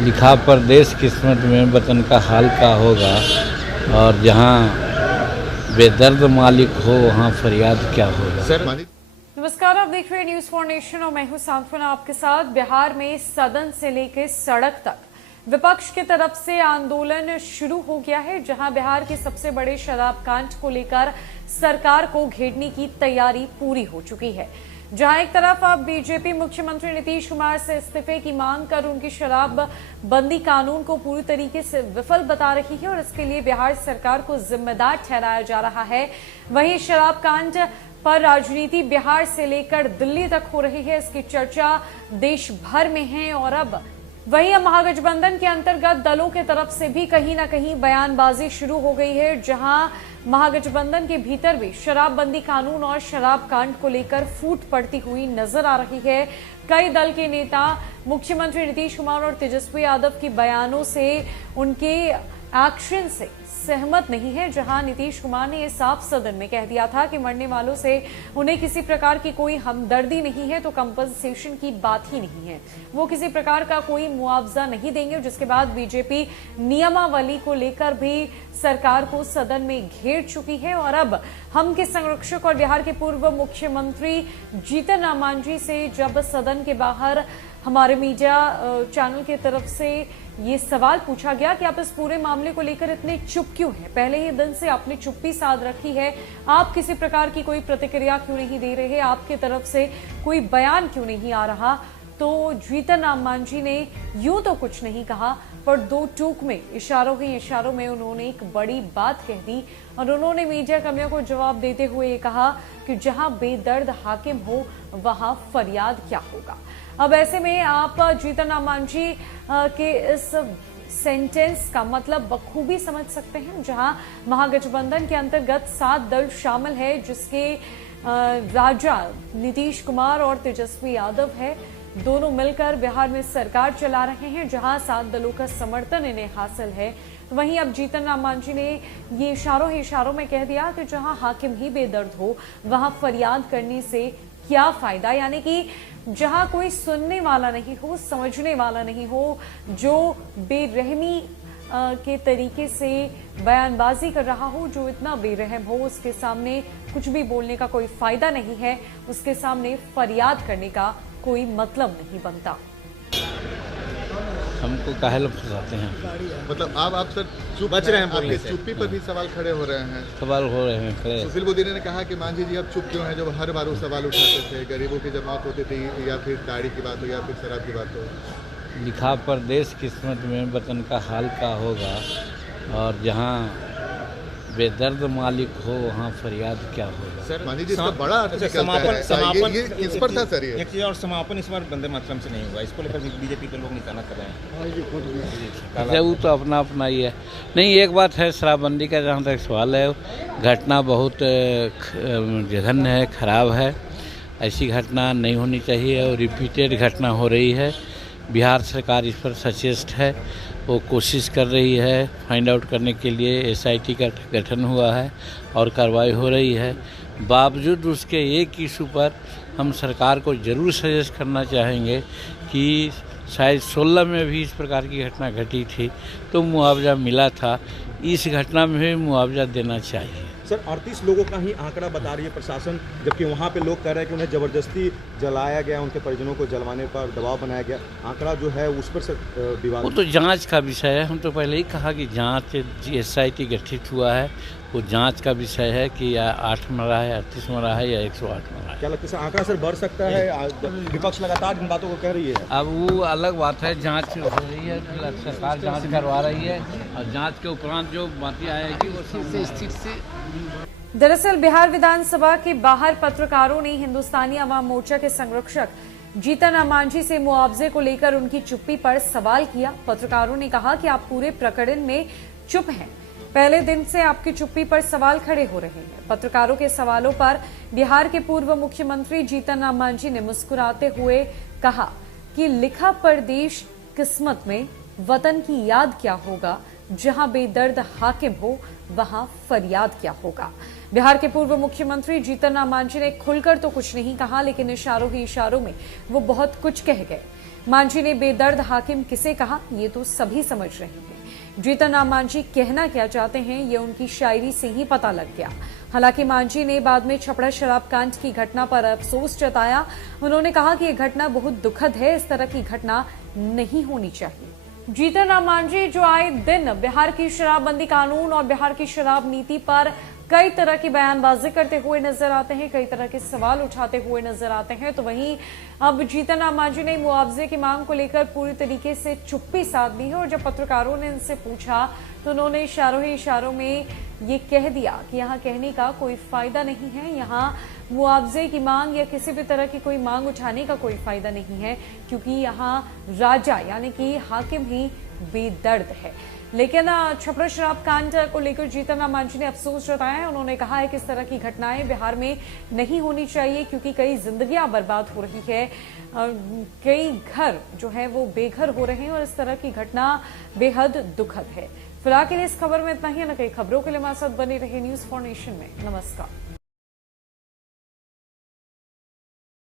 लिखा परदेश किस्मत में वतन का हाल का होगा, और जहाँ बेदर्द मालिक हो वहाँ फरियाद क्या होगा। सर नमस्कार, आप देख रहे हैं न्यूज फॉर नेशन और मैं हूं सांत्वना आपके साथ। बिहार में सदन से लेकर सड़क तक विपक्ष की तरफ से आंदोलन शुरू हो गया है, जहां बिहार के सबसे बड़े शराब कांड को लेकर सरकार को घेरने की तैयारी पूरी हो चुकी है। जहां एक तरफ अब बीजेपी मुख्यमंत्री नीतीश कुमार से इस्तीफे की मांग कर उनकी शराब बंदी कानून को पूरी तरीके से विफल बता रही है और इसके लिए बिहार सरकार को जिम्मेदार ठहराया जा रहा है। वहीं शराब कांड पर राजनीति बिहार से लेकर दिल्ली तक हो रही है, इसकी चर्चा देश भर में है। और अब वहीं महागठबंधन के अंतर्गत दलों के तरफ से भी कहीं ना कहीं बयानबाजी शुरू हो गई है, जहां महागठबंधन के भीतर भी शराबबंदी कानून और शराब कांड को लेकर फूट पड़ती हुई नजर आ रही है। कई दल के नेता मुख्यमंत्री नीतीश कुमार और तेजस्वी यादव के बयानों से, उनके एक्शन से सहमत नहीं है, जहां नीतीश कुमार ने यह साफ सदन में कह दिया था कि मरने वालों से उन्हें किसी प्रकार की कोई हमदर्दी नहीं है, तो कंपनसेशन की बात ही नहीं है, वो किसी प्रकार का कोई मुआवजा नहीं देंगे। जिसके बाद बीजेपी नियमावली को लेकर भी सरकार को सदन में घेर चुकी है। और अब हम के संरक्षक और बिहार के पूर्व मुख्यमंत्री जीतन राम मांझी से जब सदन के बाहर हमारे मीडिया चैनल की तरफ से ये सवाल पूछा गया कि आप इस पूरे मामले को लेकर इतने चुप क्यों हैं, पहले ही दिन से आपने चुप्पी साध रखी है, आप किसी प्रकार की कोई प्रतिक्रिया क्यों नहीं दे रहे, आपके तरफ से कोई बयान क्यों नहीं आ रहा, तो जीतन राम मांझी ने यूं तो कुछ नहीं कहा, पर दो टूक में इशारों ही इशारों में उन्होंने एक बड़ी बात कह दी और उन्होंने मीडिया कर्मियों को जवाब देते हुए ये कहा कि जहां बेदर्द हाकिम हो वहां फरियाद क्या होगा। अब ऐसे में आप जीतन राम मांझी के इस सेंटेंस का मतलब बखूबी समझ सकते हैं, जहां महागठबंधन के अंतर्गत 7 दल शामिल है, जिसके राजा नीतीश कुमार और तेजस्वी यादव है। दोनों मिलकर बिहार में सरकार चला रहे हैं, जहां 7 दलों का समर्थन इन्हें हासिल है। वहीं अब जीतन राम मांझी ने ये इशारों ही इशारों में कह दिया कि जहां हाकिम ही बेदर्द हो वहां फरियाद करने से क्या फायदा, यानी कि जहां कोई सुनने वाला नहीं हो, समझने वाला नहीं हो, जो बेरहमी के तरीके से बयानबाजी कर रहा हो, जो इतना बेरहम हो, उसके सामने कुछ भी बोलने का कोई फायदा नहीं है, उसके सामने फरियाद करने का कोई मतलब नहीं बनता। हमको काहे फंसाते हैं, मतलब आप सर चुप बच रहे हैं, आपके चुप्पी पर भी सवाल खड़े हो रहे हैं। सवाल हो रहे हैं खड़े। सुशील मोदी ने कहा कि मांझी जी अब चुप क्यों हैं, जब हर बार वो सवाल उठाते थे, गरीबों की जब मौत होती थी या फिर दाढ़ी की बात हो या फिर शराब की बात हो। लिखा परदेश किस्मत में वतन का हाल का होगा, और जहाँ बेदर्द मालिक हो वहाँ फरियाद क्या होगा। सर मांझी जी इसका बड़ा समापन ये किस पर था सर? ये एक चीज और, समापन इस बार वंदे मातरम से नहीं हुआ, इसको लेकर बीजेपी के लोग निशाना कर रहे हैं। अच्छा, वो तो अपना अपना ही है। नहीं, एक बात है, शराबबंदी का जहाँ तक सवाल है, घटना बहुत जघन्य है, खराब है, ऐसी घटना नहीं होनी चाहिए और रिपीटेड घटना हो रही है। बिहार सरकार इस पर सचेष्ट है, वो कोशिश कर रही है, फाइंड आउट करने के लिए एसआईटी का गठन हुआ है और कार्रवाई हो रही है। बावजूद उसके एक इशू पर हम सरकार को ज़रूर सजेस्ट करना चाहेंगे कि शायद 16 में भी इस प्रकार की घटना घटी थी तो मुआवजा मिला था, इस घटना में भी मुआवजा देना चाहिए। सर 38 लोगों का ही आंकड़ा बता रही है प्रशासन, जबकि वहाँ पे लोग कह रहे हैं कि उन्हें ज़बरदस्ती जलाया गया, उनके परिजनों को जलवाने पर दबाव बनाया गया। आंकड़ा जो है उस पर सर विवाद, वो तो जांच का विषय है। हम तो पहले ही कहा कि जांच एसआईटी गठित हुआ है, वो जांच का विषय है कि 8 मरा है, 38 मरा है या 108 मरा है। क्या लगता है सर आंकड़ा सर बढ़ सकता है? विपक्ष लगातार इन बातों को कह रही है। अब वो अलग बात है, जांच हो रही है, सरकार जांच करवा रही है और जांच के उपरांत जो बातें आएगी वो स्थिति से। दरअसल बिहार विधानसभा के बाहर पत्रकारों ने हिंदुस्तानी अवाम मोर्चा के संरक्षक जीतन राम मांझी से मुआवजे को लेकर उनकी चुप्पी पर सवाल किया। पत्रकारों ने कहा कि आप पूरे प्रकरण में चुप हैं, पहले दिन से आपकी चुप्पी पर सवाल खड़े हो रहे हैं। पत्रकारों के सवालों पर बिहार के पूर्व मुख्यमंत्री जीतन राम मांझी ने मुस्कुराते हुए कहा कि लिखा परदेश किस्मत में वतन की याद क्या होगा, जहां बेदर्द हाकिम हो वहां फरियाद क्या होगा। बिहार के पूर्व मुख्यमंत्री जीतन राम मांझी ने खुलकर तो कुछ नहीं कहा, लेकिन इशारों ही इशारों में वो बहुत कुछ कह गए। मांझी ने बेदर्द हाकिम किसे कहा, ये तो सभी समझ रहे हैं। जीतन राम मांझी कहना क्या चाहते हैं, ये उनकी शायरी से ही पता लग गया। हालांकि मांझी ने बाद में छपरा शराब कांड की घटना पर अफसोस जताया। उन्होंने कहा कि यह घटना बहुत दुखद है, इस तरह की घटना नहीं होनी चाहिए। जीतन राम मांझी जो आए दिन बिहार की शराबबंदी कानून और बिहार की शराब नीति पर कई तरह की बयानबाजी करते हुए नजर आते हैं, कई तरह के सवाल उठाते हुए नजर आते हैं, तो वहीं अब जीतन राम मांझी ने मुआवजे की मांग को लेकर पूरी तरीके से चुप्पी साध दी है। और जब पत्रकारों ने इनसे पूछा तो उन्होंने इशारों ही इशारों में ये कह दिया कि यहाँ कहने का कोई फायदा नहीं है, यहाँ मुआवजे की मांग या किसी भी तरह की कोई मांग उठाने का कोई फायदा नहीं है, क्योंकि यहाँ राजा यानी कि हाकिम ही बेदर्द है। लेकिन छपरा शराब कांड को लेकर जीतन राम मांझी ने अफसोस जताया है। उन्होंने कहा है कि इस तरह की घटनाएं बिहार में नहीं होनी चाहिए, क्योंकि कई जिंदगियां बर्बाद हो रही है, कई घर जो है वो बेघर हो रहे हैं और इस तरह की घटना बेहद दुखद है। फिलहाल के लिए इस खबर में इतना ही। न कई खबरों के लिए हमारे साथ बने रहे न्यूज़ फॉर नेशन में। नमस्कार।